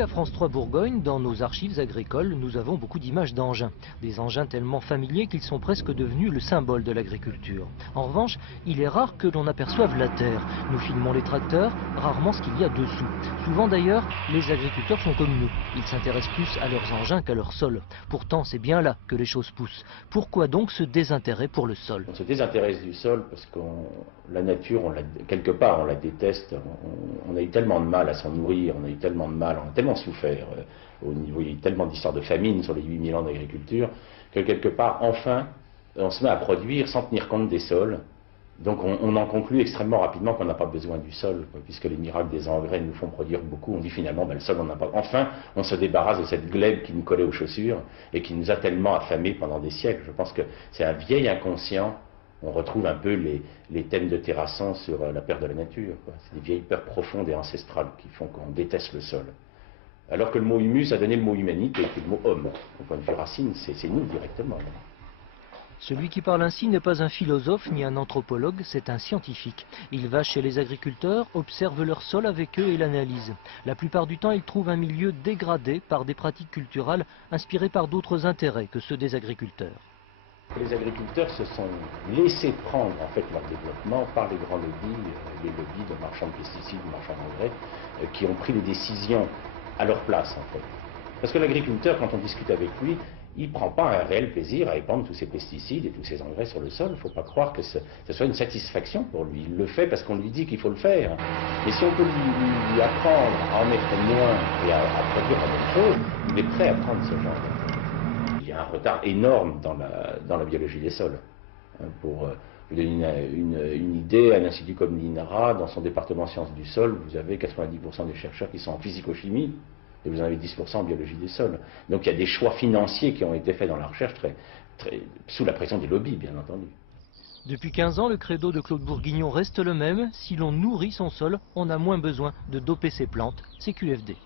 Ici à France 3 Bourgogne, dans nos archives agricoles, nous avons beaucoup d'images d'engins. Des engins tellement familiers qu'ils sont presque devenus le symbole de l'agriculture. En revanche, il est rare que l'on aperçoive la terre. Nous filmons les tracteurs, rarement ce qu'il y a dessous. Souvent d'ailleurs, les agriculteurs sont comme nous. Ils s'intéressent plus à leurs engins qu'à leur sol. Pourtant, c'est bien là que les choses poussent. Pourquoi donc ce désintérêt pour le sol? On se désintéresse du sol parce que la nature, quelque part, on la déteste. On a eu tellement de mal à s'en nourrir, on a eu tellement de mal, on a tellement souffert au niveau, il y a eu tellement d'histoires de famine sur les 8000 ans d'agriculture, que quelque part, enfin, on se met à produire sans tenir compte des sols. Donc on en conclut extrêmement rapidement qu'on n'a pas besoin du sol, puisque les miracles des engrais nous font produire beaucoup. On dit finalement, le sol, on n'a pas. Enfin, on se débarrasse de cette glèbe qui nous collait aux chaussures et qui nous a tellement affamés pendant des siècles. Je pense que c'est un vieil inconscient. On retrouve un peu les thèmes de Terrasson sur la perte de la nature. C'est des vieilles peurs profondes et ancestrales qui font qu'on déteste le sol. Alors que le mot humus a donné le mot humanité, et le mot homme. Au point de vue racine, c'est nous directement. Celui qui parle ainsi n'est pas un philosophe ni un anthropologue, c'est un scientifique. Il va chez les agriculteurs, observe leur sol avec eux et l'analyse. La plupart du temps, il trouve un milieu dégradé par des pratiques culturelles inspirées par d'autres intérêts que ceux des agriculteurs. Les agriculteurs se sont laissés prendre en fait leur développement par les grands lobbies, les lobbies de marchands de pesticides, de marchands d'engrais, qui ont pris les décisions à leur place en fait. Parce que l'agriculteur, quand on discute avec lui, il ne prend pas un réel plaisir à épandre tous ces pesticides et tous ces engrais sur le sol. Il ne faut pas croire que ce soit une satisfaction pour lui. Il le fait parce qu'on lui dit qu'il faut le faire. Et si on peut lui apprendre à en mettre moins et à produire la même chose, il est prêt à prendre ce genre de... Il y a un retard énorme dans la biologie des sols. Pour vous donner une idée, à un institut comme l'INRA, dans son département sciences du sol, vous avez 90% des chercheurs qui sont en physico-chimie, et vous en avez 10% en biologie des sols. Donc il y a des choix financiers qui ont été faits dans la recherche, sous la pression des lobbies, bien entendu. Depuis 15 ans, le credo de Claude Bourguignon reste le même. Si l'on nourrit son sol, on a moins besoin de doper ses plantes. C'est QFD.